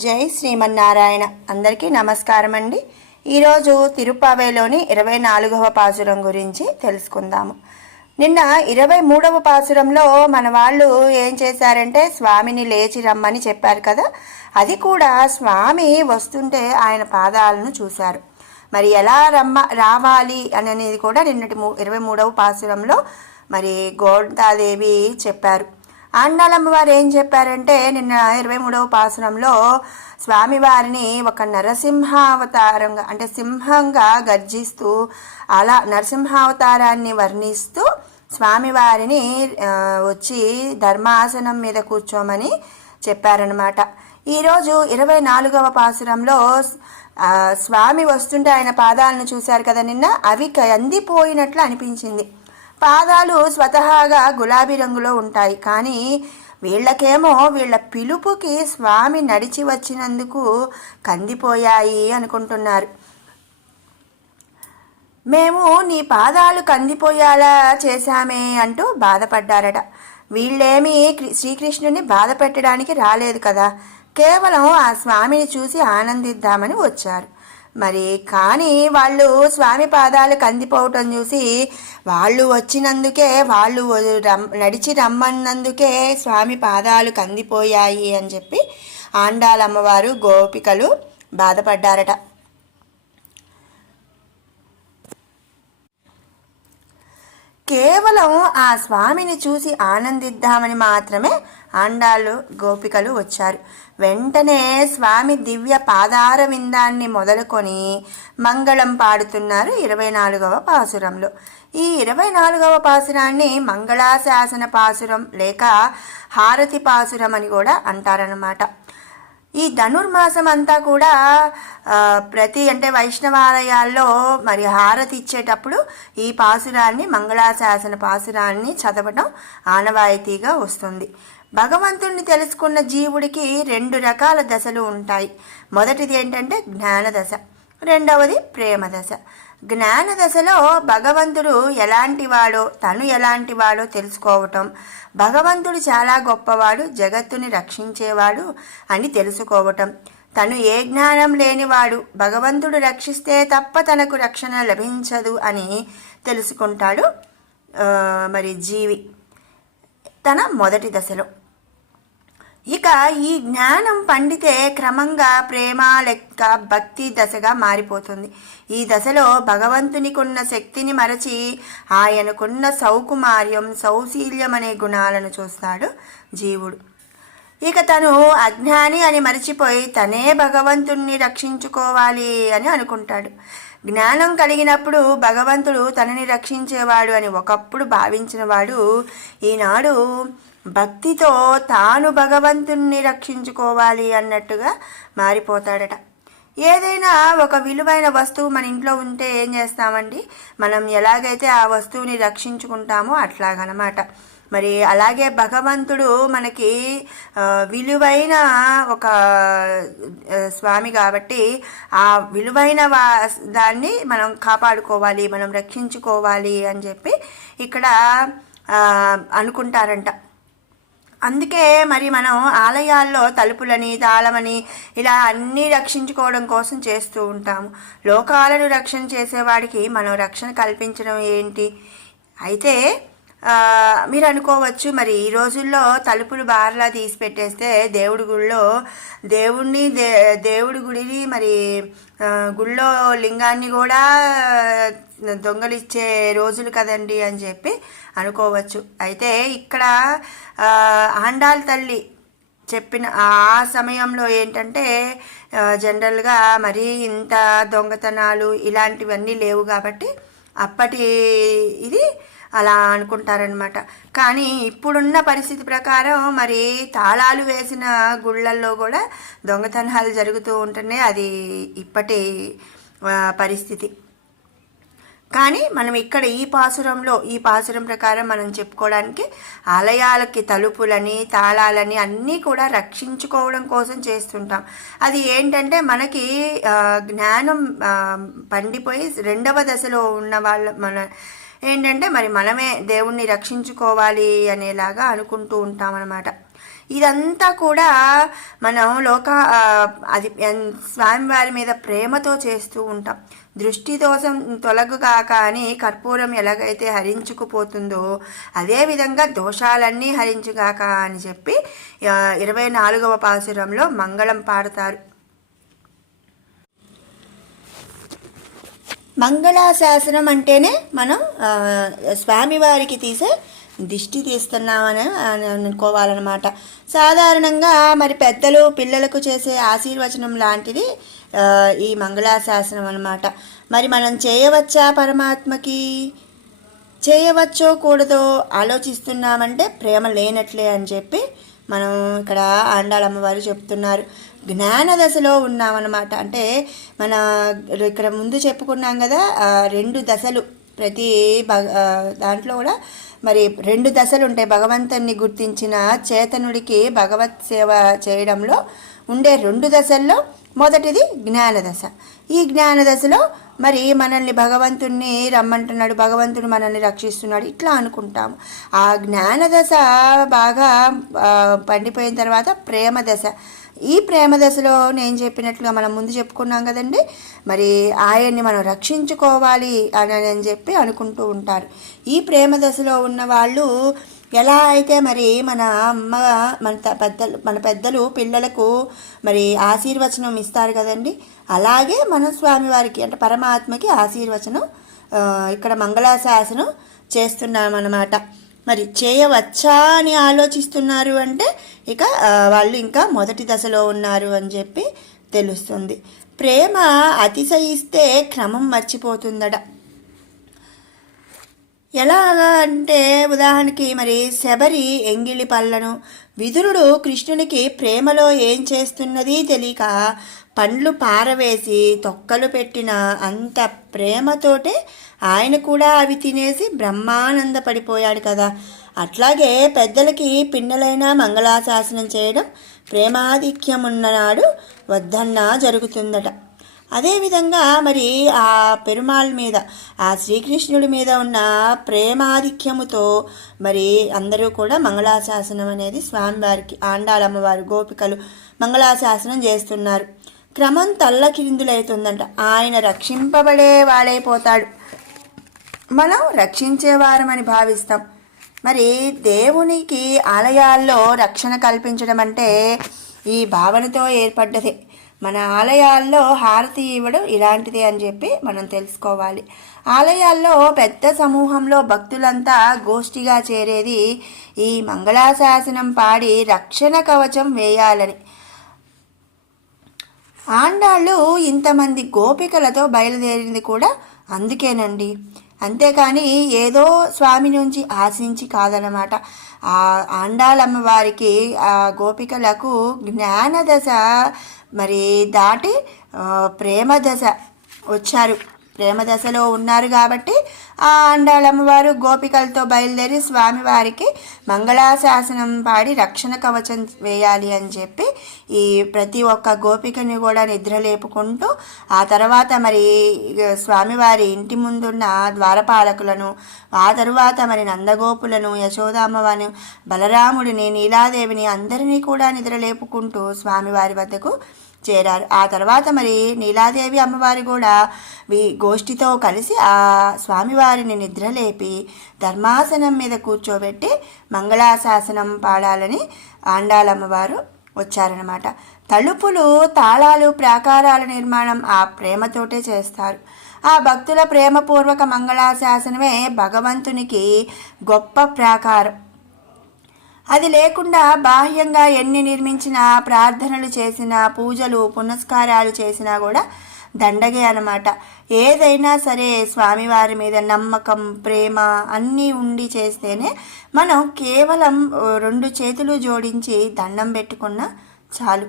జై శ్రీమన్నారాయణ. అందరికీ నమస్కారం అండి. ఈరోజు తిరుప్పావేలోని 24వ పాసురం గురించి తెలుసుకుందాము. నిన్న 23వ పాసురంలో మన వాళ్ళు ఏం చేశారంటే స్వామిని లేచి రమ్మని చెప్పారు కదా. అది కూడా స్వామి వస్తుంటే ఆయన పాదాలను చూశారు. మరి ఎలా రావాలి అనేది కూడా నిన్నటి 23వ పాసురంలో మరి గోదాదేవి చెప్పారు. ఆండాళమ్మ వారు ఏం చెప్పారంటే నిన్న 23వ పాసురంలో స్వామివారిని ఒక నరసింహావతారంగా అంటే సింహంగా గర్జిస్తూ అలా నరసింహావతారాన్ని వర్ణిస్తూ స్వామివారిని వచ్చి ధర్మాసనం మీద కూర్చోమని చెప్పారనమాట. ఈరోజు 24వ పాసురంలో స్వామి వస్తుంటే ఆయన పాదాలను చూశారు కదా. నిన్న అవి కందిపోయినట్లు అనిపించింది. పాదాలు స్వతహాగా గులాబీ రంగులో ఉంటాయి, కానీ వీళ్ళకేమో వీళ్ళ పిలుపుకి స్వామి నడిచి వచ్చినందుకు కందిపోయాయి అనుకుంటున్నారు. మేము నీ పాదాలు కందిపోయేలా చేశామే అంటూ బాధపడ్డారట. వీళ్ళేమీ శ్రీకృష్ణుని బాధ పెట్టడానికి రాలేదు కదా, కేవలం ఆ స్వామిని చూసి ఆనందిద్దామని వచ్చారు. మరి కానీ వాళ్ళు స్వామి పాదాలు కందిపోవటం చూసి వాళ్ళు వచ్చినందుకే, వాళ్ళు నడిచి రమ్మన్నందుకే స్వామి పాదాలు కందిపోయాయి అని చెప్పి ఆండాళమ్మవారు గోపికలు బాధపడ్డారట. కేవలం ఆ స్వామిని చూసి ఆనందిద్దామని మాత్రమే ఆండాళ్ళు గోపికలు వచ్చారు. వెంటనే స్వామి దివ్య పాదార విందాన్ని మొదలుకొని మంగళం పాడుతున్నారు 24వ పాసురంలో. ఈ 24వ పాసురాన్ని మంగళాశాసన పాసురం లేక హారతి పాసురం అని కూడా అంటారనమాట. ఈ ధనుర్మాసం అంతా కూడా ప్రతి అంటే వైష్ణవాలయాల్లో మరి హారతి ఇచ్చేటప్పుడు ఈ పాసురాన్ని మంగళాశాసన పాసురాన్ని చదవడం ఆనవాయితీగా వస్తుంది. భగవంతుణ్ణి తెలుసుకున్న జీవుడికి 2 రకాల దశలు ఉంటాయి. మొదటిది ఏంటంటే జ్ఞాన దశ, రెండవది ప్రేమ దశ. జ్ఞాన దశలో భగవంతుడు ఎలాంటివాడో తను ఎలాంటివాడో తెలుసుకోవటం, భగవంతుడు చాలా గొప్పవాడు, జగత్తుని రక్షించేవాడు అని తెలుసుకోవటం, తను ఏ జ్ఞానం లేనివాడు, భగవంతుడు రక్షిస్తే తప్ప తనకు రక్షణ లభించదు అని తెలుసుకుంటాడు మరి జీవి తన మొదటి దశలో. ఇక ఈ జ్ఞానం పండితే క్రమంగా ప్రేమ లెక్క భక్తి దశగా మారిపోతుంది. ఈ దశలో భగవంతునికున్న శక్తిని మరచి ఆయనకున్న సౌకుమార్యం సౌశీల్యం అనే గుణాలను చూస్తాడు జీవుడు. ఇక తను అజ్ఞాని అని మరచిపోయి తనే భగవంతుణ్ణి రక్షించుకోవాలి అని అనుకుంటాడు. జ్ఞానం కలిగినప్పుడు భగవంతుడు తనని రక్షించేవాడు అని ఒకప్పుడు భావించిన వాడు ఈనాడు భక్తితో తాను భగవంతుణ్ణి రక్షించుకోవాలి అన్నట్టుగా మారిపోతాడట. ఏదైనా ఒక విలువైన వస్తువు మన ఇంట్లో ఉంటే ఏం చేస్తామండి, మనం ఎలాగైతే ఆ వస్తువుని రక్షించుకుంటామో అట్లాగనమాట. మరి అలాగే భగవంతుడు మనకి విలువైన ఒక స్వామి కాబట్టి ఆ విలువైన దాన్ని మనం కాపాడుకోవాలి, మనం రక్షించుకోవాలి అని చెప్పి ఇక్కడ అనుకుంటారంట. అందుకే మరి మనం ఆలయాల్లో తలుపులని తాళమని ఇలా అన్నీ రక్షించుకోవడం కోసం చేస్తూ ఉంటాము. లోకాలను రక్షణ చేసేవాడికి మనం రక్షణ కల్పించడం ఏంటి? అయితే మీరు అనుకోవచ్చు, మరి ఈ రోజుల్లో తలుపులు బార్లా తీసి పెట్టేస్తే దేవుడి గుళ్ళో దేవుడి గుడిని మరి గుళ్ళో లింగాన్ని కూడా దొంగలిచ్చే రోజులు కదండి అని చెప్పి అనుకోవచ్చు. అయితే ఇక్కడ ఆండాళ్ తల్లి చెప్పిన ఆ సమయంలో ఏంటంటే జనరల్గా మరి ఇంత దొంగతనాలు ఇలాంటివన్నీ లేవు కాబట్టి అప్పటి ఇది అలా అనుకుంటారనమాట. కానీ ఇప్పుడున్న పరిస్థితి ప్రకారం మరి తాళాలు వేసిన గుళ్ళల్లో కూడా దొంగతనాలు జరుగుతూ ఉంటున్నాయి. అది ఇప్పటి పరిస్థితి. కానీ మనం ఇక్కడ ఈ పాసురం ప్రకారం మనం చెప్పుకోవడానికి ఆలయాలకి తలుపులని తాళాలని అన్నీ కూడా రక్షించుకోవడం కోసం చేస్తుంటాం. అది ఏంటంటే మనకి జ్ఞానం పండిపోయి 2వ దశలో ఉన్న మన ఏంటంటే మరి మనమే దేవుణ్ణి రక్షించుకోవాలి అనేలాగా అనుకుంటూ ఉంటామన్నమాట. ఇదంతా కూడా మనం అది స్వామివారి మీద ప్రేమతో చేస్తూ ఉంటాం. దృష్టి దోషం తొలగుగాక అని కర్పూరం ఎలాగైతే హరించుకుపోతుందో అదేవిధంగా దోషాలన్నీ హరించుగాక అని చెప్పి 24వ పాసురంలో మంగళం పాడతారు. మంగళాశాసనం అంటేనే మనం స్వామివారికి తీసే దిష్టి తీస్తున్నామని అనుకోవాలన్నమాట. సాధారణంగా మరి పెద్దలు పిల్లలకు చేసే ఆశీర్వచనం లాంటిది ఈ మంగళాశాసనం అన్నమాట. మరి మనం చేయవచ్చా పరమాత్మకి? చేయవచ్చో కూడదో ఆలోచిస్తున్నామంటే ప్రేమ లేనట్లే అని చెప్పి మనం ఇక్కడ ఆండాళమ్మవారు చెప్తున్నారు. జ్ఞాన దశలో ఉన్నామన్నమాట. అంటే మన ఇక్కడ ముందు చెప్పుకున్నాం కదా, 2 దశలు ప్రతి దాంట్లో కూడా మరి 2 దశలు ఉంటాయి. భగవంతుని గుర్తించిన చేతనుడికి భగవత్ సేవ చేయడంలో ఉండే 2 దశల్లో మొదటిది జ్ఞాన దశ. ఈ జ్ఞాన దశలో మరి మనల్ని భగవంతుణ్ణి రమ్మంటున్నాడు, భగవంతుడు మనల్ని రక్షిస్తున్నాడు ఇట్లా అనుకుంటాము. ఆ జ్ఞాన దశ బాగా పండిపోయిన తర్వాత ప్రేమ దశ. ఈ ప్రేమ దశలో నేను చెప్పినట్లుగా మనం ముందు చెప్పుకున్నాం కదండి, మరి ఆయన్ని మనం రక్షించుకోవాలి అని చెప్పి అనుకుంటూ ఉంటారు. ఈ ప్రేమ దశలో ఉన్న వాళ్ళు ఎలా అయితే మరి మన పెద్దలు పిల్లలకు మరి ఆశీర్వచనం ఇస్తారు కదండి, అలాగే మన స్వామివారికి అంటే పరమాత్మకి ఆశీర్వచనం ఇక్కడ మంగళాశాసనం చేస్తున్నామన్నమాట. మరి చేయవచ్చా అని ఆలోచిస్తున్నారు అంటే ఇక వాళ్ళు ఇంకా మొదటి దశలో ఉన్నారు అని చెప్పి తెలుస్తుంది. ప్రేమ అతిశయిస్తే క్రమం మర్చిపోతుందట. ఎలాగా అంటే ఉదాహరణకి మరి శబరి ఎంగిలి పళ్ళను విదురుడు కృష్ణునికి ప్రేమలో ఏం చేస్తున్నది తెలియక పండ్లు పారవేసి తొక్కలు పెట్టిన అంత ప్రేమతోటే ఆయన కూడా అవి తినేసి బ్రహ్మానంద పడిపోయాడు కదా. అట్లాగే పెద్దలకి పిన్నలైన మంగళాశాసనం చేయడం ప్రేమాధిక్యం ఉన్ననాడు వద్దన్నా జరుగుతుందట. అదేవిధంగా మరి ఆ పెరుమాళ్ మీద ఆ శ్రీకృష్ణుడి మీద ఉన్న ప్రేమాధిక్యముతో మరి అందరూ కూడా మంగళాశాసనం అనేది స్వామివారికి ఆండాళమ్మవారు గోపికలు మంగళాశాసనం చేస్తున్నారు. క్రమం తల్లకిందులవుతుందంట. ఆయన రక్షింపబడే వాడైపోతాడు, మనం రక్షించేవారమని భావిస్తాం. మరి దేవునికి ఆలయాల్లో రక్షణ కల్పించడం అంటే ఈ భావనతో ఏర్పడ్డదే. మన ఆలయాల్లో హారతి ఇవ్వడం ఇలాంటిదే అని చెప్పి మనం తెలుసుకోవాలి. ఆలయాల్లో పెద్ద సమూహంలో భక్తులంతా గోష్ఠిగా చేరేది ఈ మంగళాశాసనం పాడి రక్షణ కవచం వేయాలని. ఆండాళ్ళు ఇంతమంది గోపికలతో బయలుదేరింది కూడా అందుకేనండి, అంతేకాని ఏదో స్వామి నుంచి ఆశించి కాదనమాట. ఆ ఆండాళమ్మవారికి ఆ గోపికలకు జ్ఞానదశ మరి దాటి ప్రేమ దశ వచ్చారు. ప్రేమ దశలో ఉన్నారు కాబట్టి ఆ ఆండాళమ్మవారు గోపికలతో బయలుదేరి స్వామివారికి మంగళాశాసనం పాడి రక్షణ కవచం వేయాలి అని చెప్పి ఈ ప్రతి ఒక్క గోపికని కూడా నిద్ర లేపుకుంటూ ఆ తర్వాత మరి స్వామివారి ఇంటి ముందున్న ద్వారపాలకులను, ఆ తరువాత మరి నందగోపులను, యశోదామ్మవారిని, బలరాముడిని, నీలాదేవిని అందరినీ కూడా నిద్ర లేపుకుంటూ స్వామివారి వద్దకు చేరారు. ఆ తర్వాత మరి నీలాదేవి అమ్మవారు కూడా గోష్ఠితో కలిసి ఆ స్వామివారిని నిద్రలేపి ధర్మాసనం మీద కూర్చోబెట్టి మంగళాశాసనం పాడాలని ఆండాళమ్మవారు వచ్చారనమాట. తలుపులు, తాళాలు, ప్రాకారాల నిర్మాణం ఆ ప్రేమతోటే చేస్తారు. ఆ భక్తుల ప్రేమపూర్వక మంగళాశాసనమే భగవంతునికి గొప్ప ప్రాకారం. అది లేకుండా బాహ్యంగా ఎన్ని నిర్మించినా, ప్రార్థనలు చేసినా, పూజలు పునస్కారాలు చేసినా కూడా దండగే అన్నమాట. ఏదైనా సరే స్వామివారి మీద నమ్మకం, ప్రేమ అన్నీ ఉండి చేస్తేనే మనం కేవలం 2 చేతులు జోడించి దండం పెట్టుకున్నా చాలు.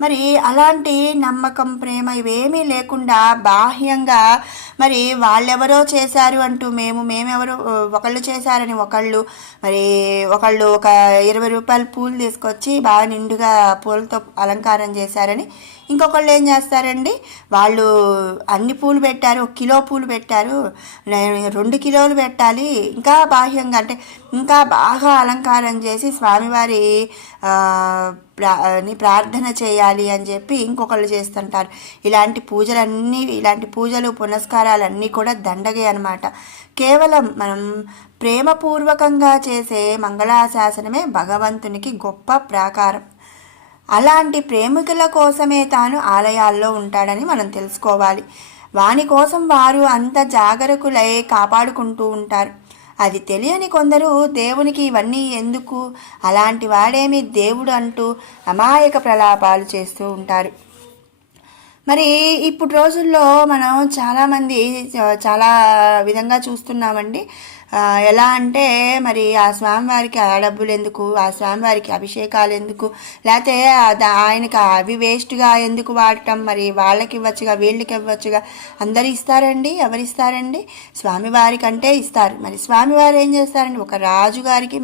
మరి అలాంటి నమ్మకం, ప్రేమ ఇవేమీ లేకుండా బాహ్యంగా మరి వాళ్ళెవరో చేశారు అంటూ మేమెవరు ఒకళ్ళు చేశారని ఒకళ్ళు ఒక 20 రూపాయల పూలు తీసుకొచ్చి బాగా నిండుగా పూలతో అలంకారం చేశారని ఇంకొకళ్ళు ఏం చేస్తారండి, వాళ్ళు అన్ని పూలు పెట్టారు, 1 కిలో పూలు పెట్టారు, 2 కిలోలు పెట్టాలి, ఇంకా బాహ్యంగా అంటే ఇంకా బాగా అలంకారం చేసి స్వామివారి ప్రార్థన చేయాలి అని చెప్పి ఇంకొకళ్ళు చేస్తుంటారు. ఇలాంటి పూజలు పునస్కారాలన్నీ కూడా దండగే అనమాట. కేవలం మనం ప్రేమపూర్వకంగా చేసే మంగళాశాసనమే భగవంతునికి గొప్ప ప్రాకారం. అలాంటి ప్రేమికుల కోసమే తాను ఆలయాల్లో ఉంటాడని మనం తెలుసుకోవాలి. వాని కోసం వారు అంత జాగరకులై కాపాడుకుంటూ ఉంటారు. అది తెలియని కొందరు దేవునికి ఇవన్నీ ఎందుకు, అలాంటి వాడేమి దేవుడు అంటూ అమాయక ప్రలాపాలు చేస్తూ ఉంటారు. మరి ఇప్పుడు రోజుల్లో మనం చాలామంది చాలా విధంగా చూస్తున్నామండి. ఎలా అంటే మరి ఆ స్వామివారికి ఆ డబ్బులు ఎందుకు, ఆ స్వామివారికి అభిషేకాలు ఎందుకు, లేకపోతే ఆయనకి అవి వేస్ట్గా ఎందుకు వాడటం, మరి వాళ్ళకి ఇవ్వచ్చుగా వీళ్ళకి ఇవ్వచ్చుగా, అందరు ఇస్తారండి, ఎవరిస్తారండి, స్వామివారికి అంటే ఇస్తారు. మరి స్వామివారు ఏం చేస్తారండి, ఒక రాజుగారికి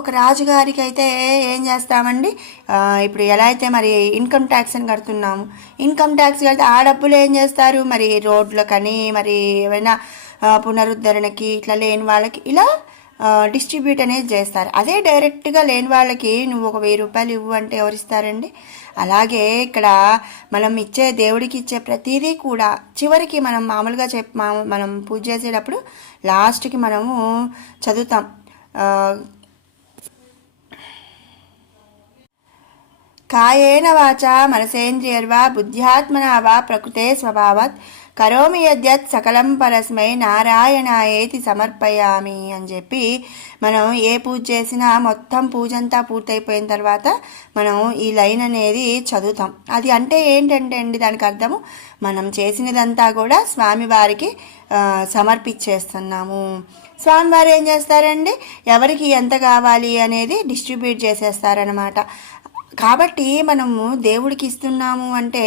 ఒక రాజుగారికి అయితే ఏం చేస్తామండి, ఇప్పుడు ఎలా అయితే మరి ఇన్కమ్ ట్యాక్స్ అని కడుతున్నాము, ఇన్కమ్ ట్యాక్స్ కడితే ఆ డబ్బులు ఏం చేస్తారు, మరి రోడ్లకని, మరి ఏమైనా పునరుద్ధరణకి, ఇట్లా లేని వాళ్ళకి ఇలా డిస్ట్రిబ్యూట్ అనేది చేస్తారు. అదే డైరెక్ట్గా లేని వాళ్ళకి నువ్వు ఒక 1000 రూపాయలు ఇవ్వు అంటే ఎవరిస్తారండి? అలాగే ఇక్కడ మనం దేవుడికి ఇచ్చే ప్రతిదీ కూడా చివరికి మనం మామూలుగా మనం పూజ చేసేటప్పుడు లాస్ట్కి మనము చదువుతాం, కాయేన వాచా మనసేంద్రియర్వా బుద్ధ్యాత్మనా వా ప్రకృతే స్వభావాత్ కరోమి యద్యత్ సకలం పరస్మై నారాయణాయేతి సమర్పయామి అని చెప్పి మనం ఏ పూజ చేసినా మొత్తం పూజ అంతా పూర్తయిపోయిన తర్వాత మనం ఈ లైన్ అనేది చదువుతాం. అది అంటే ఏంటంటే అండి, దానికి అర్థము మనం చేసినదంతా కూడా స్వామివారికి సమర్పించేస్తున్నాము. స్వామివారు ఏం చేస్తారండి, ఎవరికి ఎంత కావాలి అనేది డిస్ట్రిబ్యూట్ చేసేస్తారనమాట. కాబట్టి మనము దేవుడికి ఇస్తున్నాము అంటే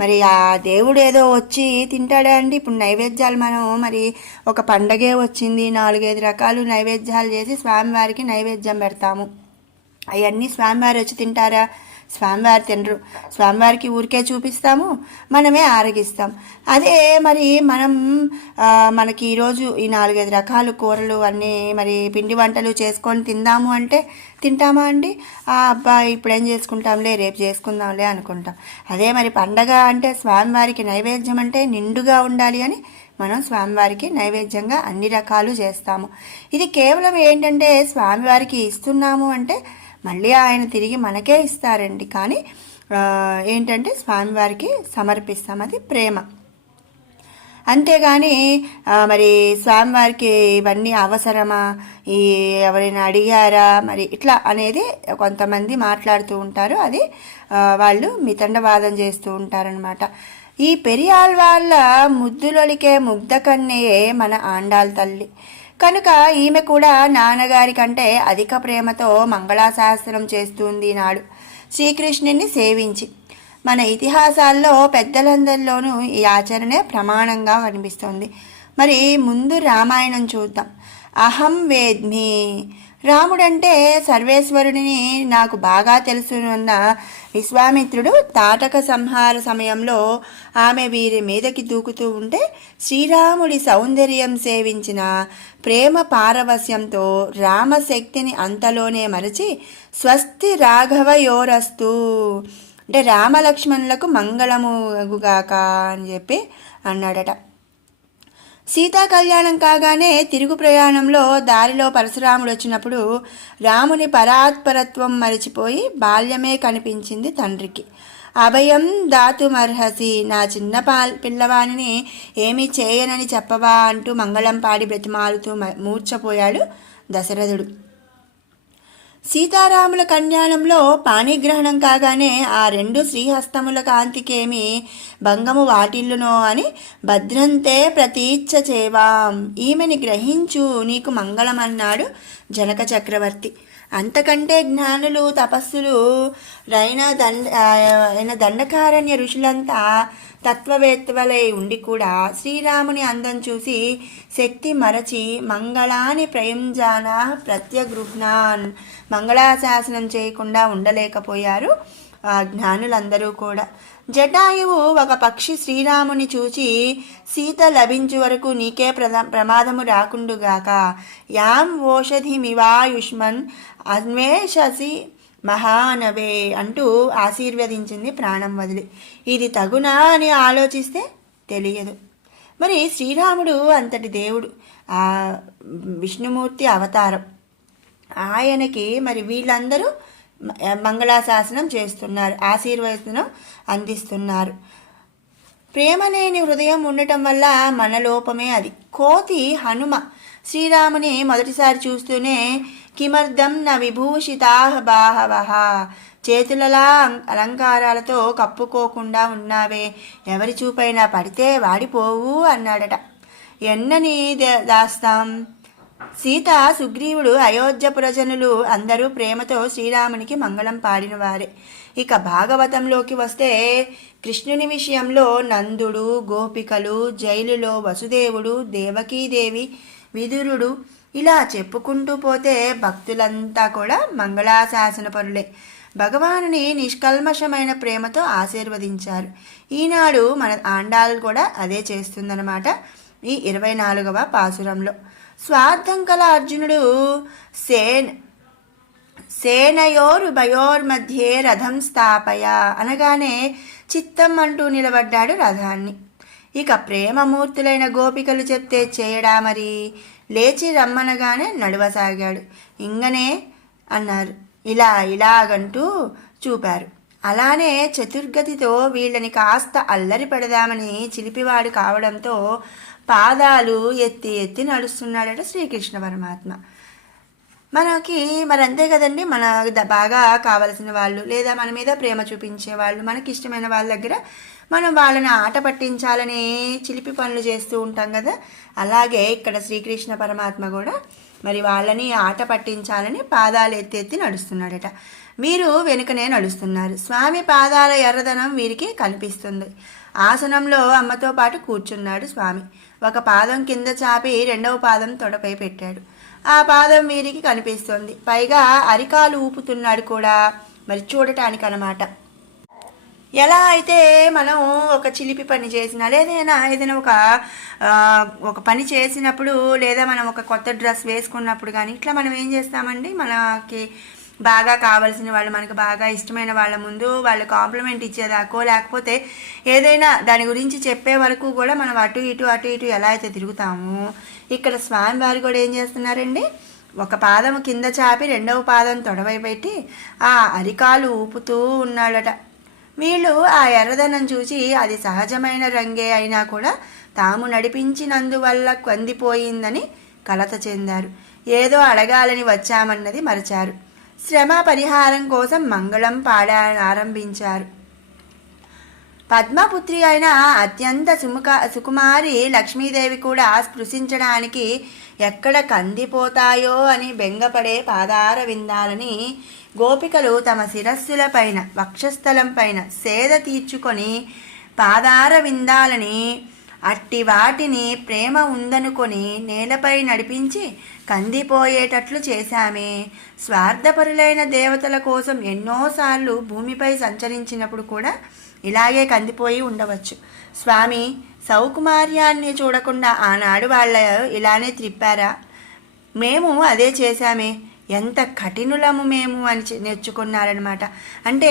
మరి ఆ దేవుడు ఏదో వచ్చి తింటాడా అండి? ఇప్పుడు నైవేద్యాలు మనం మరి ఒక పండగే వచ్చింది, 4-5 రకాలు నైవేద్యాలు చేసి స్వామివారికి నైవేద్యం పెడతాము. అవన్నీ స్వామివారి వచ్చి తింటారా? స్వామివారి తినరు. స్వామివారికి ఊరికే చూపిస్తాము, మనమే ఆరగిస్తాం. అదే మరి మనకి ఈరోజు ఈ 4-5 రకాల కూరలు అన్నీ మరి పిండి వంటలు చేసుకొని తిందాము అంటే తింటామా అండి? అబ్బా ఇప్పుడు ఏం చేసుకుంటాంలే, రేపు చేసుకుందాంలే అనుకుంటాం. అదే మరి పండగ అంటే స్వామివారికి నైవేద్యం అంటే నిండుగా ఉండాలి అని మనం స్వామివారికి నైవేద్యంగా అన్ని రకాలు చేస్తాము. ఇది కేవలం ఏంటంటే స్వామివారికి ఇస్తున్నాము అంటే మళ్ళీ ఆయన తిరిగి మనకే ఇస్తారండి. కానీ ఏంటంటే స్వామివారికి సమర్పిస్తాం, అది ప్రేమ. అంతేగాని మరి స్వామివారికి ఇవన్నీ అవసరమా, ఎవరైనా అడిగారా మరి ఇట్లా అనేది కొంతమంది మాట్లాడుతూ ఉంటారు. అది వాళ్ళు మితండవాదం చేస్తూ ఉంటారనమాట. ఈ పెరియాళ్ వాళ్ళ ముద్దులొలికే ముగ్ధ కన్యయే మన ఆండాల్ తల్లి కనుక ఈమె కూడా నాన్నగారి కంటే అధిక ప్రేమతో మంగళాశాసనం చేస్తుంది నాడు శ్రీకృష్ణుని సేవించి. మన ఇతిహాసాల్లో పెద్దలందరిలోనూ ఈ ఆచరణే ప్రమాణంగా కనిపిస్తుంది. మరి ముందు రామాయణం చూద్దాం. అహం వేద్మి, రాముడంటే సర్వేశ్వరుడిని నాకు బాగా తెలుసునున్న విశ్వామిత్రుడు తాటక సంహార సమయంలో ఆమె వీరి మీదకి దూకుతూ ఉంటే శ్రీరాముడి సౌందర్యం సేవించిన ప్రేమ పారవస్యంతో రామశక్తిని అంతలోనే మరచి స్వస్తి రాఘవయోరస్తు అంటే రామలక్ష్మణులకు మంగళముగాక అని చెప్పి అన్నాడట. సీతా కళ్యాణం కాగానే తిరుగు ప్రయాణంలో దారిలో పరశురాముడు వచ్చినప్పుడు రాముని పరాత్పరత్వం మరిచిపోయి బాల్యమే కనిపించింది తండ్రికి. అభయం దాతుమర్హసి, నా చిన్న పిల్లవాణిని ఏమీ చేయనని చెప్పవా అంటూ మంగళం పాడి బ్రతిమాలుతూ మూర్ఛపోయాడు దశరథుడు. సీతారాముల కళ్యాణంలో పాణిగ్రహణం కాగానే ఆ 2 శ్రీహస్తముల కాంతికేమి భంగము వాటిల్లునో అని భద్రంతే ప్రతీచ్ఛ చేవాం, ఈమెని గ్రహించు నీకు మంగళమన్నాడు జనక చక్రవర్తి. అంతకంటే జ్ఞానులు తపస్సులు అయిన దండకారణ్య ఋషులంతా తత్వవేత్తలై ఉండి కూడా శ్రీరాముని అందం చూసి శక్తి మరచి మంగళాని ప్రయుంజాన ప్రత్యగృహ్ణాన్ మంగళాశాసనం చేయకుండా ఉండలేకపోయారు ఆ జ్ఞానులందరూ కూడా. జటాయువు ఒక పక్షి శ్రీరాముని చూచి సీత లభించు వరకు నీకే ప్రమాదము రాకుండుగాక యాం ఓషధిమివాయుష్మన్ అన్వేషసి మహానవే అంటూ ఆశీర్వదించింది ప్రాణం వదిలి. ఇది తగునా అని ఆలోచిస్తే తెలియదు. మరి శ్రీరాముడు అంతటి దేవుడు, ఆ విష్ణుమూర్తి అవతారం. ఆయనకి మరి వీళ్ళందరూ మంగళాశాసనం చేస్తున్నారు, ఆశీర్వచనం అందిస్తున్నారు. ప్రేమ లేని హృదయం ఉండటం వల్ల మన లోపమే అది. కోతి హనుమ శ్రీరాముని మొదటిసారి చూస్తూనే కిమర్థం న విభూషితా బాహవః, చేతులలా అలంకారాలతో కప్పుకోకుండా ఉన్నావే, ఎవరి చూపైనా పడితే వాడిపోవు అన్నాడట. ఎన్నని దాస్తాం. సీత, సుగ్రీవుడు, అయోధ్య ప్రజనులు అందరూ ప్రేమతో శ్రీరామునికి మంగళం పాడినవారే. ఇక భాగవతంలోకి వస్తే కృష్ణుని విషయంలో నందుడు, గోపికలు, జైలులో వసుదేవుడు, దేవకీదేవి, విదురుడు ఇలా చెప్పుకుంటూ పోతే భక్తులంతా కూడా మంగళాశాసన పరులే. భగవానుని నిష్కల్మషమైన ప్రేమతో ఆశీర్వదించారు. ఈనాడు మన ఆండాల్ కూడా అదే చేస్తుందన్నమాట. ఈ 24వ పాసురంలో స్వార్థం కల అర్జునుడు సేనయోరుభయోర్మధ్యే రథం స్థాపయ అనగానే చిత్తం అంటూ నిలబడ్డాడు రథాన్ని. ఇక ప్రేమమూర్తులైన గోపికలు చెప్తే చేయడా మరి, లేచి రమ్మనగానే నడవసాగాడు. ఇంగనే అన్నారు, ఇలాగంటూ చూపారు. అలానే చతుర్గతితో వీళ్ళని కాస్త అల్లరి పెడదామని చిలిపివాడు కావడంతో పాదాలు ఎత్తి ఎత్తి నడుస్తున్నాడట శ్రీకృష్ణ పరమాత్మ. మనకి మరి అంతే కదండి, మన బాగా కావలసిన వాళ్ళు లేదా మన మీద ప్రేమ చూపించే వాళ్ళు, మనకి ఇష్టమైన వాళ్ళ దగ్గర మనం వాళ్ళని ఆట పట్టించాలని చిలిపి పనులు చేస్తూ ఉంటాం కదా. అలాగే ఇక్కడ శ్రీకృష్ణ పరమాత్మ కూడా మరి వాళ్ళని ఆట పట్టించాలని పాదాలు ఎత్తి ఎత్తి నడుస్తున్నాడట. వీరు వెనుకనే నడుస్తున్నారు. స్వామి పాదాల ఎర్రదనం వీరికి కనిపిస్తుంది. ఆసనంలో అమ్మతో పాటు కూర్చున్నాడు స్వామి. ఒక పాదం కింద చాపి రెండవ పాదం తొడపై పెట్టాడు. ఆ పాదం వీరికి కనిపిస్తుంది. పైగా అరికాలు ఊపుతున్నాడు కూడా, మరి చూడటానికి అన్నమాట. ఎలా అయితే మనం ఒక చిలిపి పని చేసినా ఏదైనా ఒక పని చేసినప్పుడు లేదా మనం ఒక కొత్త డ్రెస్ వేసుకున్నప్పుడు కానీ ఇట్లా మనం ఏం చేస్తామండి, మనకి బాగా కావాల్సిన వాళ్ళు, మనకు బాగా ఇష్టమైన వాళ్ళ ముందు వాళ్ళు కాంప్లిమెంట్ ఇచ్చేదాకో లేకపోతే ఏదైనా దాని గురించి చెప్పే వరకు కూడా మనం అటు ఇటు ఎలా అయితే తిరుగుతామో, ఇక్కడ స్వామివారు కూడా ఏం చేస్తున్నారండి, ఒక పాదం కింద చాపి రెండవ పాదం తొడవై పెట్టి ఆ అరికాలు ఊపుతూ ఉన్నాడట. వీళ్ళు ఆ ఎర్రదనం చూసి అది సహజమైన రంగే అయినా కూడా తాము నడిపించినందువల్ల కందిపోయిందని కలత చెందారు. ఏదో అడగాలని వచ్చామన్నది మరచారు. శ్రమ పరిహారం కోసం మంగళం ఆరంభించారు. పద్మపుత్రి అయిన అత్యంత సుకుమారి లక్ష్మీదేవి కూడా స్పృశించడానికి ఎక్కడ కందిపోతాయో అని బెంగపడే పాదార విందాలని గోపికలు తమ శిరస్సుల పైన వక్షస్థలం పైన సేద తీర్చుకొని పాదార విందాలని అట్టి వాటిని ప్రేమ ఉందనుకొని నేలపై నడిపించి కందిపోయేటట్లు చేశామే. స్వార్థపరులైన దేవతల కోసం ఎన్నోసార్లు భూమిపై సంచరించినప్పుడు కూడా ఇలాగే కందిపోయి ఉండవచ్చు. స్వామి సౌకుమార్యాన్ని చూడకుండా ఆనాడు వాళ్ళ ఇలానే త్రిప్పారా? మేము అదే చేశామే, ఎంత కఠినులము మేము అని నేర్చుకున్నారనమాట. అంటే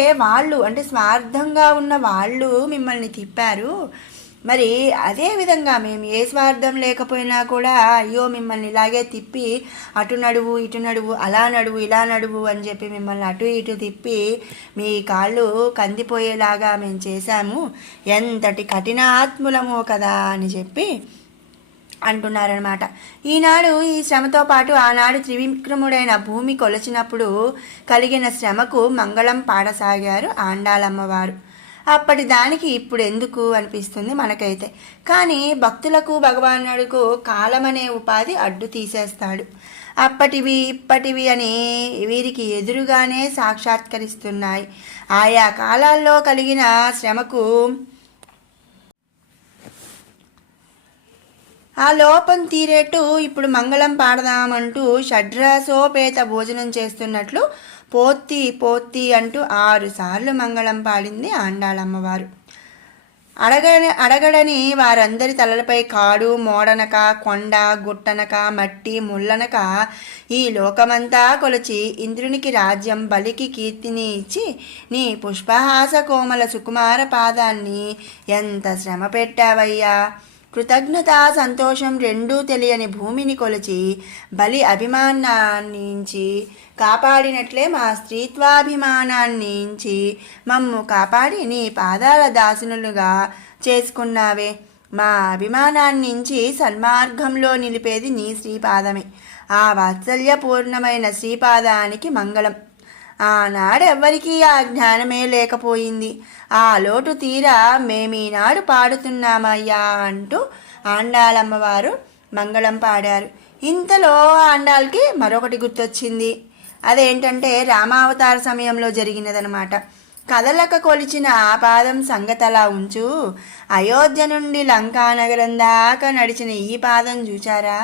స్వార్థంగా ఉన్న వాళ్ళు మిమ్మల్ని తిప్పారు. మరి అదేవిధంగా మేము ఏ స్వార్థం లేకపోయినా కూడా అయ్యో మిమ్మల్ని ఇలాగే తిప్పి అటు నడువు ఇటు నడువు అలా నడువు ఇలా నడువు అని చెప్పి మిమ్మల్ని అటు ఇటు తిప్పి మీ కాళ్ళు కందిపోయేలాగా మేము చేశాము, ఎంతటి కఠినాత్ములమో కదా అని చెప్పి అంటున్నారనమాట. ఈనాడు ఈ శ్రమతో పాటు ఆనాడు త్రివిక్రముడైన భూమి కొలిచినప్పుడు కలిగిన శ్రమకు మంగళం పాడసాగారు ఆండాలమ్మవారు. అప్పటి దానికి ఇప్పుడు ఎందుకు అనిపిస్తుంది మనకైతే. కానీ భక్తులకు భగవానుడికు కాలమనే ఉపాధి అడ్డు తీసేస్తాడు. అప్పటివి ఇప్పటివి అని వీరికి ఎదురుగానే సాక్షాత్కరిస్తున్నాయి. ఆయా కాలాల్లో కలిగిన శ్రమకు ఆ లోపం తీరేట్టు ఇప్పుడు మంగళం పాడదామంటూ షడ్రసోపేత భోజనం చేస్తున్నట్లు పోత్తి పోత్తి అంటూ 6 సార్లు మంగళం పాడింది ఆండాళమ్మవారు. అడగడని వారందరి తలలపై కాడు మోడనక కొండ గుట్టనక మట్టి ముళ్ళనక ఈ లోకమంతా కొలిచి ఇంద్రునికి రాజ్యం బలికి కీర్తిని ఇచ్చి నీ పుష్పహాస కోమల సుకుమార పాదాన్ని ఎంత శ్రమ పెట్టావయ్యా. కృతజ్ఞత సంతోషం రెండూ తెలియని భూమిని కొలిచి బలి అభిమానాన్నించి కాపాడినట్లే మా స్త్రీత్వాభిమానాన్నించి మమ్ము కాపాడి నీ పాదాల దాసునులుగా చేసుకున్నావే. మా అభిమానాన్నించి సన్మార్గంలో నిలిపేది నీ శ్రీపాదమే. ఆ వాత్సల్యపూర్ణమైన శ్రీపాదానికి మంగళం. ఆనాడెవ్వరికీ ఆ జ్ఞానమే లేకపోయింది. ఆ లోటు తీరా మేమీనాడు పాడుతున్నామయ్యా అంటూ ఆండాళమ్మవారు మంగళం పాడారు. ఇంతలో ఆండాళ్ళకి మరొకటి గుర్తొచ్చింది. అదేంటంటే రామావతార సమయంలో జరిగినదనమాట. కదలక కొలిచిన ఆ పాదం సంగతలా ఉంచు, అయోధ్య నుండి లంకానగరం దాకా నడిచిన ఈ పాదం చూచారా?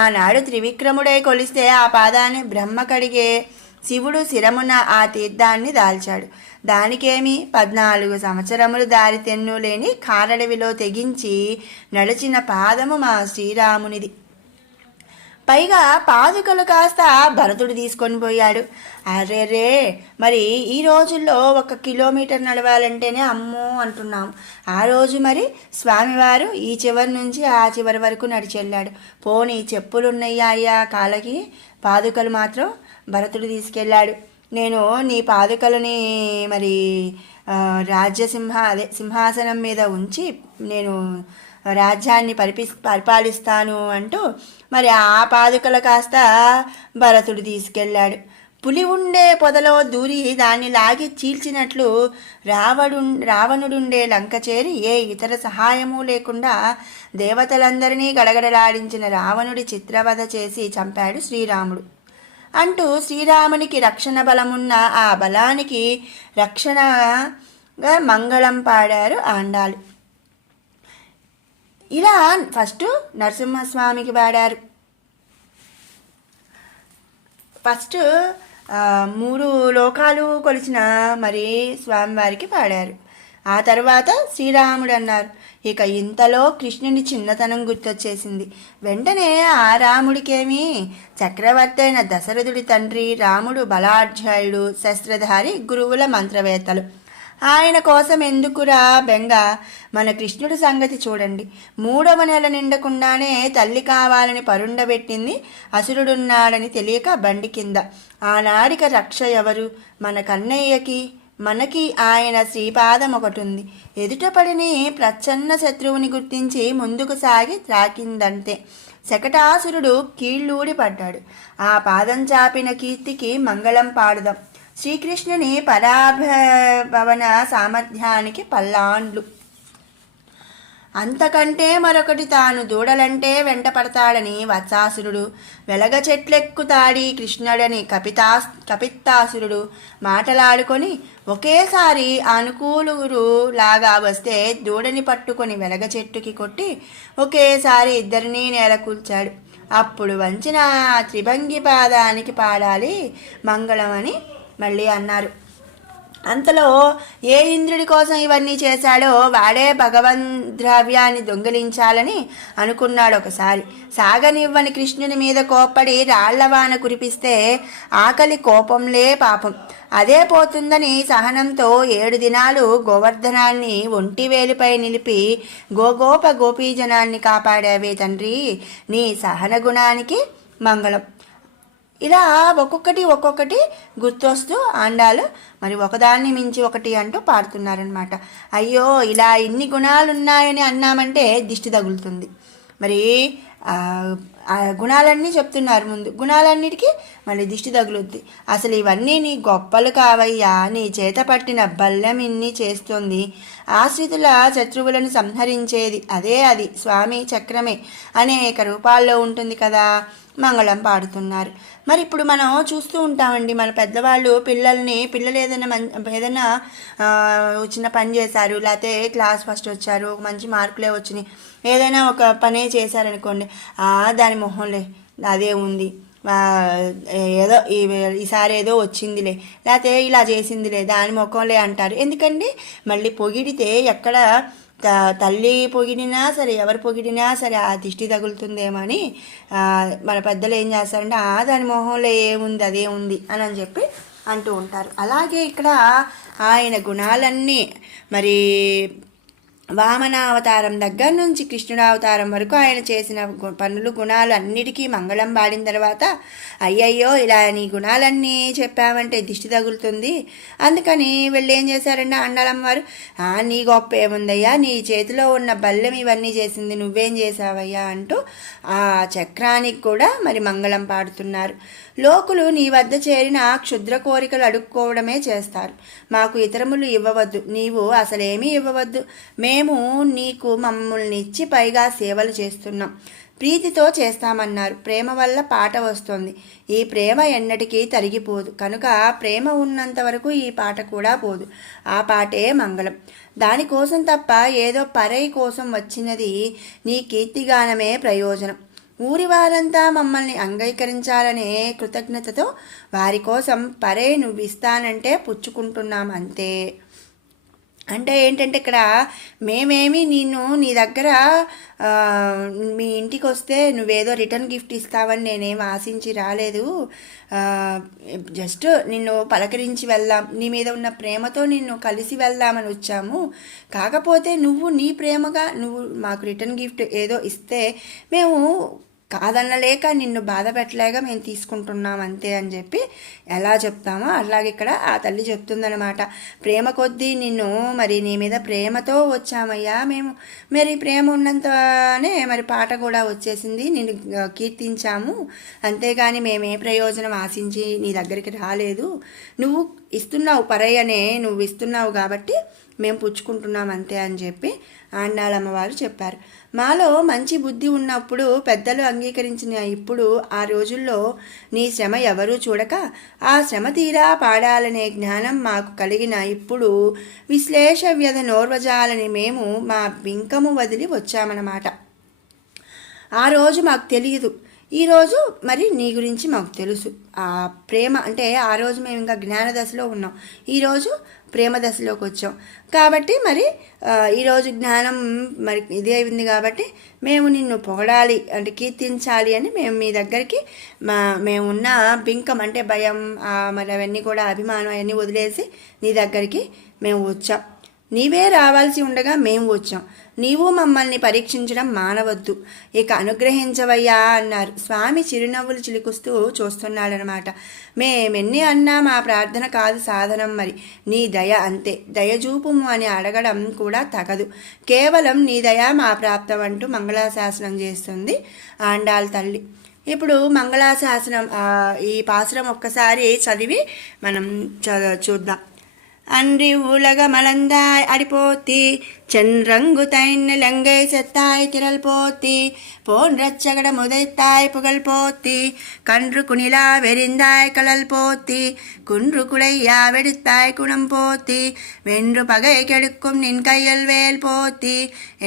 ఆనాడు త్రివిక్రముడై కొలిస్తే ఆ పాదాన్ని బ్రహ్మ కడిగే శివుడు శిరమున ఆ తీర్థాన్ని దాల్చాడు. దానికేమి 14 సంవత్సరములు దారి తెన్ను లేని కారడవిలో తెగించి నడిచిన పాదము మా శ్రీరామునిది. పైగా పాదుకలు కాస్త భరతుడు తీసుకొని పోయాడు. అరేరే, మరి ఈ రోజుల్లో 1 కిలోమీటర్ నడవాలంటేనే అమ్మో అంటున్నాం. ఆ రోజు మరి స్వామివారు ఈ చివరి నుంచి ఆ చివరి వరకు నడిచి వెళ్ళాడు. పోనీ చెప్పులున్నయ్యా అయ్యా కాళ్ళకి, పాదుకలు మాత్రం భరతుడు తీసుకెళ్ళాడు. నేను నీ పాదుకలని మరి సింహాసనం మీద ఉంచి నేను రాజ్యాన్ని పరిపాలిస్తాను అంటూ మరి ఆ పాదుకలు కాస్త భరతుడు తీసుకెళ్ళాడు. పులి ఉండే పొదలో దూరి దాన్ని లాగి చీల్చినట్లు రావణుడుండే లంక చేరి ఏ ఇతర సహాయము లేకుండా దేవతలందరినీ గడగడలాడించిన రావణుడి చిత్రవధ చేసి చంపాడు శ్రీరాముడు అంటూ శ్రీరామునికి రక్షణ బలమున్న ఆ బలానికి రక్షణగా మంగళం పాడారు ఆండాలు. ఇలా ఫస్ట్ నరసింహస్వామికి పాడారు. ఫస్ట్ 3 లోకాలు కొలిచిన మరి స్వామివారికి పాడారు. ఆ తర్వాత శ్రీరాముడు అన్నారు. ఇక ఇంతలో కృష్ణుని చిన్నతనం గుర్తొచ్చేసింది. వెంటనే ఆ రాముడికేమి చక్రవర్తి అయిన దశరథుడి తండ్రి రాముడు బలాఢ్యాయుడు, శస్త్రధారి, గురువుల మంత్రవేత్తలు. ఆయన కోసం ఎందుకురా బెంగ, మన కృష్ణుడి సంగతి చూడండి. 3వ నెల నిండకుండానే తల్లి కావాలని పరుండబెట్టింది అసురుడున్నాడని తెలియక బండి కింద. ఆనాడిక రక్ష ఎవరు? మన కన్నయ్యకి మనకి ఆయన శ్రీపాదం ఒకటుంది. ఎదుటపడిని ప్రచ్ఛన్న శత్రువుని గుర్తించి ముందుకు సాగి త్రాకిందంతే. శకటాసురుడు కీళ్ళూడి పడ్డాడు. ఆ పాదం చాపిన కీర్తికి మంగళం పాడుదాం. శ్రీకృష్ణుని పరాభవన సామర్థ్యానికి పల్లాండ్లు. అంతకంటే మరొకటి తాను దూడలంటే వెంట పడతాడని వత్సాసురుడు, వెలగ చెట్లెక్కుతాడి కృష్ణుడని కపిత్తాసురుడు మాటలాడుకొని ఒకేసారి అనుకూలురు లాగా వస్తే దూడని పట్టుకొని వెలగ చెట్టుకి కొట్టి ఒకేసారి ఇద్దరినీ నేల కూల్చాడు. అప్పుడు వంచిన త్రిభంగి పాదానికి పాడాలి మంగళం అని మళ్ళీ అన్నారు. అంతలో ఏ ఇంద్రుడి కోసం ఇవన్నీ చేశాడో వాడే భగవంద్రవ్యాన్ని దొంగిలించాలని అనుకున్నాడు. ఒకసారి సాగనివ్వని కృష్ణుని మీద కోప్పడి రాళ్లవాన కురిపిస్తే ఆకలి కోపంలే పాపం అదే పోతుందని సహనంతో 7 దినాలు గోవర్ధనాన్ని ఒంటివేలిపై నిలిపి గోపీజనాన్ని కాపాడావే తండ్రి, నీ సహన గుణానికి మంగళం. ఇలా ఒక్కొక్కటి గుర్తొస్తూ ఆండాలు మరి ఒకదాన్ని మించి ఒకటి అంటూ పాడుతున్నారనమాట. అయ్యో, ఇలా ఇన్ని గుణాలున్నాయని అన్నామంటే దిష్టి తగులుతుంది. మరి ఆ గుణాలన్నీ చెప్తున్నారు. ముందు గుణాలన్నిటికీ మళ్ళీ దిష్టి తగులుద్ది. అసలు ఇవన్నీ నీ గొప్పలు కావయ్యా, నీ చేత పట్టిన బల్లెం ఇన్ని చేస్తుంది. ఆశ్రితుల శత్రువులను సంహరించేది అది స్వామి చక్రమే అనేక రూపాల్లో ఉంటుంది కదా. మంగళం పాడుతున్నారు. మరి ఇప్పుడు మనం చూస్తూ ఉంటామండి, మన పెద్దవాళ్ళు పిల్లలు ఏదైనా చిన్న పని చేశారు, లేకపోతే క్లాస్ ఫస్ట్ వచ్చారు, మంచి మార్కులే వచ్చినాయి, ఏదైనా ఒక పనే చేశారనుకోండి, దాని మొహంలే అదే ఉంది, ఏదో ఈసారి ఏదో వచ్చిందిలే, లేకపోతే ఇలా చేసిందిలే, దాని ముఖంలే అంటారు. ఎందుకండి, మళ్ళీ పొగిడితే ఎక్కడ తల్లి పొగిడినా సరే, ఎవరు పొగిడినా సరే ఆ దిష్టి తగులుతుందేమో అని మన పెద్దలు ఏం చేస్తారంటే దాని మొహంలో ఏముంది అదే ఉంది అని చెప్పి అంటూ ఉంటారు. అలాగే ఇక్కడ ఆయన గుణాలన్నీ మరి వామనావతారం దగ్గర నుంచి కృష్ణుడావతారం వరకు ఆయన చేసిన గుణాలు అన్నిటికీ మంగళం పాడిన తర్వాత, అయ్యయ్యో ఇలా నీ గుణాలన్నీ చెప్పామంటే దిష్టి తగులుతుంది, అందుకని వీళ్ళు ఏం చేశారంటే ఆండాళమ్మ వారు, నీ గొప్ప ఏముందయ్యా, నీ చేతిలో ఉన్న బల్లెం ఇవన్నీ చేసింది, నువ్వేం చేసావయ్యా అంటూ ఆ చక్రానికి కూడా మరి మంగళం పాడుతున్నారు. లోకులు నీ వద్ద చేరిన క్షుద్ర కోరికలు అడుక్కోవడమే చేస్తారు, మాకు ఇతరములు ఇవ్వవద్దు, నీవు అసలేమీ ఇవ్వవద్దు, మేము నీకు మమ్మల్ని ఇచ్చి పైగా సేవలు చేస్తున్నాం, ప్రీతితో చేస్తామన్నారు. ప్రేమ వల్ల పాట వస్తుంది, ఈ ప్రేమ ఎన్నటికీ తరిగిపోదు, కనుక ప్రేమ ఉన్నంత వరకు ఈ పాట కూడా పోదు, ఆ పాటే మంగళం. దానికోసం తప్ప ఏదో పరై కోసం వచ్చినది నీ కీర్తిగానమే ప్రయోజనం. ఊరి వారంతా మమ్మల్ని అంగీకరించాలనే కృతజ్ఞతతో వారి కోసం పరే నువ్వు ఇస్తానంటే పుచ్చుకుంటున్నాం అంతే. అంటే ఏంటంటే ఇక్కడ మేమేమి నీ దగ్గర మీ ఇంటికి వస్తే నువ్వేదో రిటర్న్ గిఫ్ట్ ఇస్తావని నేనేం ఆశించి రాలేదు, జస్ట్ నిన్ను పలకరించి వెళ్దాం, నీ మీద ఉన్న ప్రేమతో నిన్ను కలిసి వెళ్దామని వచ్చాము, కాకపోతే నువ్వు నీ ప్రేమగా నువ్వు మాకు రిటర్న్ గిఫ్ట్ ఏదో ఇస్తే మేము కాదనలేక నిన్ను బాధ పెట్టలేక మేము తీసుకుంటున్నాం అంతే అని చెప్పి ఎలా చెప్తామో అలాగే ఇక్కడ ఆ తల్లి చెప్తుందనమాట. ప్రేమ కొద్దీ నిన్ను మరి నీ మీద ప్రేమతో వచ్చామయ్యా మేము, మరి ప్రేమ ఉన్నంతనే మరి పాట కూడా వచ్చేసింది, నిన్ను కీర్తించాము, అంతేగాని మేమే ప్రయోజనం ఆశించి నీ దగ్గరికి రాలేదు, నువ్వు ఇస్తున్నావు పరయ్యనే, నువ్వు ఇస్తున్నావు కాబట్టి మేము పుచ్చుకుంటున్నాం అంతే అని చెప్పి ఆండాళమ్మ వారు చెప్పారు. మాలో మంచి బుద్ధి ఉన్నప్పుడు పెద్దలు అంగీకరించిన ఇప్పుడు ఆ రోజుల్లో నీ శ్రమ ఎవరూ చూడక ఆ శ్రమ తీరా పాడాలనే జ్ఞానం మాకు కలిగిన ఇప్పుడు విశ్లేష వ్యధ నోర్వజాలని మేము మా బింకము వదిలి వచ్చామన్నమాట. ఆ రోజు మాకు తెలియదు, ఈరోజు మరి నీ గురించి మాకు తెలుసు. ఆ ప్రేమ అంటే ఆ రోజు మేము ఇంకా జ్ఞాన దశలో ఉన్నాం, ఈరోజు ప్రేమ దశలోకి వచ్చాం కాబట్టి మరి ఈరోజు జ్ఞానం మరి ఇదే ఉంది కాబట్టి మేము నిన్ను పొగడాలి అంటే కీర్తించాలి అని మేము మీ దగ్గరికి మేమున్న బింకం అంటే భయం మరి అవన్నీ కూడా అభిమానం అవన్నీ వదిలేసి నీ దగ్గరికి మేము వచ్చాం, నీవే రావాల్సి ఉండగా మేము వచ్చాం, నీవు మమ్మల్ని పరీక్షించడం మానవద్దు, ఇక అనుగ్రహించవయ్యా అన్నారు. స్వామి చిరునవ్వులు చిలుకుస్తూ చూస్తున్నాడనమాట. మేమెన్ని అన్నా మా ప్రార్థన కాదు సాధనం, మరి నీ దయ అంతే, దయచూపుము అని అడగడం కూడా తగదు, కేవలం నీ దయ మా ప్రాప్తం అంటూ మంగళాశాసనం చేస్తుంది ఆండాళ్ తల్లి. ఇప్పుడు మంగళాశాసనం ఈ పాసురం ఒక్కసారి చదివి మనం చూద్దాం. அன்றி உலகமளந்தாய் அடிபோத்தி சென்றங்கு தைன்னு லங்கை செத்தாய் திரள் போத்தி போன்றச்சகட முதைத்தாய் புகழ் போத்தி கன்று குணிலா வெறிந்தாய் கலல் போத்தி குன்று குடையா வெடித்தாய் குணம் போத்தி வென்று பகை கெடுக்கும் நின் கையல் வேல் போத்தி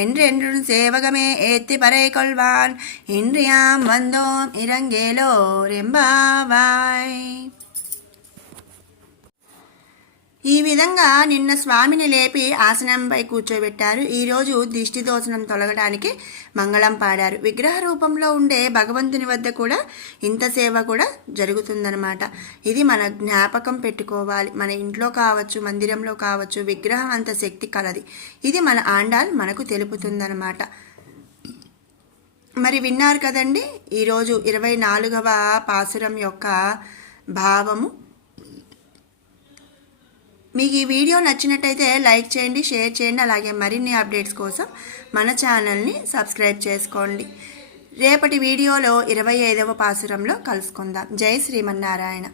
என்றென்றும் சேவகமே ஏத்தி பறை கொள்வான் இன்றியாம் வந்தோம் இறங்கேலோ ரெம்பாவாய். ఈ విధంగా నిన్న స్వామిని లేపి ఆసనంపై కూర్చోబెట్టారు. ఈరోజు దిష్టి దోషణం తొలగడానికి మంగళం పాడారు. విగ్రహ రూపంలో ఉండే భగవంతుని వద్ద కూడా ఇంత సేవ కూడా జరుగుతుందన్నమాట. ఇది మన జ్ఞాపకం పెట్టుకోవాలి. మన ఇంట్లో కావచ్చు, మందిరంలో కావచ్చు, విగ్రహం అంత శక్తి కలది. ఇది మన ఆండాల్ మనకు తెలుపుతుందన్నమాట. మరి విన్నారు కదండి ఈరోజు 24వ పాసురం యొక్క భావము. మీకు ఈ వీడియో నచ్చినట్టయితే లైక్ చేయండి, షేర్ చేయండి, అలాగే మరిన్ని అప్డేట్స్ కోసం మన ఛానల్ని సబ్స్క్రైబ్ చేసుకోండి. రేపటి వీడియోలో 25వ పాసురంలో కలుసుకుందాం. జై శ్రీమన్నారాయణ.